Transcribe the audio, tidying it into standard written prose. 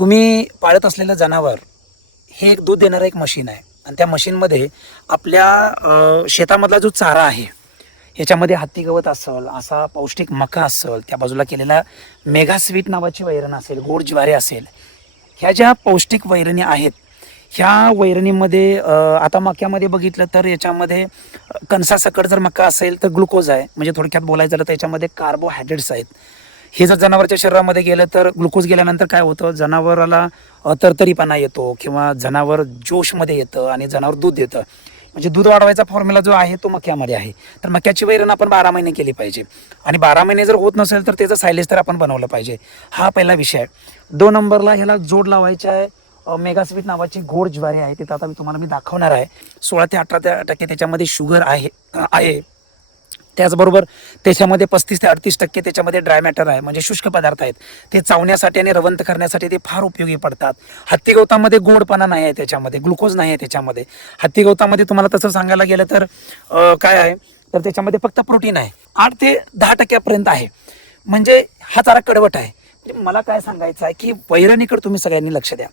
तुम्ही पाळत असलेलं जनावर हे एक दूध देणारं एक मशीन आहे आणि त्या मशीनमध्ये आपल्या शेतामधला जो चारा आहे ह्याच्यामध्ये हत्ती गवत असेल, असा पौष्टिक मका असेल, त्या बाजूला केलेला मेगा स्वीट नावाची वैरण असेल, गोड ज्वारी असेल, ह्या ज्या पौष्टिक वैरणी आहेत ह्या वैरणीमध्ये आता मक्यामध्ये बघितलं तर याच्यामध्ये कणसासकट जर मका असेल तर ग्लुकोज आहे, म्हणजे थोडक्यात बोलायचं झालं तर याच्यामध्ये कार्बोहायड्रेट्स आहेत. हे जर जनावरच्या शरीरामध्ये गेलं तर ग्लुकोज गेल्यानंतर काय होतं, जनावराला तरतरीपणा येतो किंवा जनावर जोशमध्ये येतं आणि जनावर दूध देतं. म्हणजे दूध वाढवायचा फॉर्म्युला जो आहे तो मक्यामध्ये आहे. तर मक्याची वैरण आपण 12 महिने केली पाहिजे आणि 12 महिने जर होत नसेल तर त्याचं सायलेज तर आपण बनवलं पाहिजे. हा पहिला विषय आहे. 2 नंबरला ह्याला जोड लावायचा आहे मेगास्वीट नावाची गोड ज्वारी आहे. तिथं आता मी दाखवणार आहे. 16 ते 18% त्याच्यामध्ये शुगर आहे. त्याचबरोबर त्याच्यामध्ये 35 ते 38% त्याच्यामध्ये ड्राय मॅटर आहे, म्हणजे शुष्क पदार्थ आहेत. ते चावण्यासाठी आणि रवंत करण्यासाठी ते फार उपयोगी पडतात. हत्ती गवतामध्ये गोडपणा नाही आहे, त्याच्यामध्ये ग्लुकोज नाही आहे. त्याच्यामध्ये हत्ती गवतामध्ये तुम्हाला तसं सांगायला गेलं तर काय आहे तर त्याच्यामध्ये फक्त प्रोटीन आहे, 8 ते 10% आहे. म्हणजे हा चारा कडवट आहे. म्हणजे मला काय सांगायचं आहे की वैरणीकडे तुम्ही सगळ्यांनी लक्ष द्या.